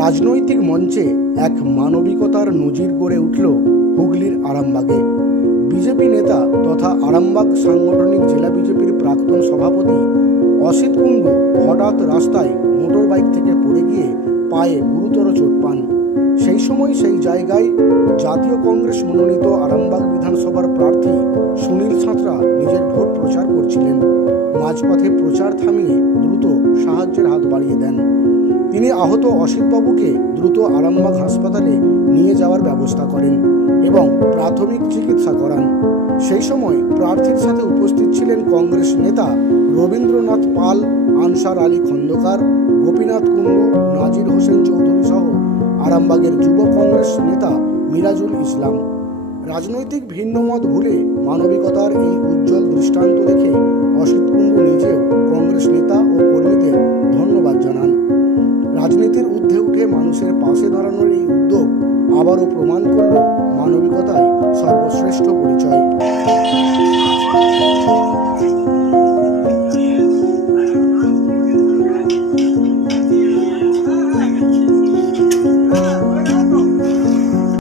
রাজনৈতিক মঞ্চে এক মানবিকতার নজির গড়ে উঠল হুগলির আরামবাগে। বিজেপি নেতা তথা আরামবাগ সাংগঠনিক জেলা বিজেপির প্রাক্তন সভাপতি অসিত কুণ্ডু হঠাৎ রাস্তায় মোটর বাইক থেকে পড়ে গিয়ে পায়ে গুরুতর চোট পান। সেই সময় সেই জায়গায় জাতীয় কংগ্রেস মনোনীত আরামবাগ বিধানসভার প্রার্থী সুনীল সাঁতরা নিজের ভোট প্রচার করছিলেন। মাঝপথে প্রচার থামিয়ে দ্রুত সাহায্যের হাত বাড়িয়ে দেন। তিনি আহত অসিতবাবুকে দ্রুত আরামবাগ হাসপাতালে নিয়ে যাওয়ার ব্যবস্থা করেন এবং প্রাথমিক চিকিৎসা করান। সেই সময় প্রার্থীর সাথে উপস্থিত ছিলেন কংগ্রেস নেতা রবীন্দ্রনাথ পাল, আনসার আলী খন্দকার, গোপীনাথ কুণ্ডু, নাজির হোসেন চৌধুরী সহ আরামবাগের যুব কংগ্রেস নেতা মিরাজুল ইসলাম। রাজনৈতিক ভিন্নমত ভুলে মানবিকতার এই উজ্জ্বল দৃষ্টান্ত দেখে অসিত কুণ্ডু নিজেও কংগ্রেস নেতা ও কর্মীদের ধন্যবাদ জানান। রাজনীতির ঊর্ধ্বে উঠে মানুষের পাশে দাঁড়ানোর এই উদ্যোগ আবারও প্রমাণ করল মানবিকতাই সর্বশ্রেষ্ঠ পরিচয়।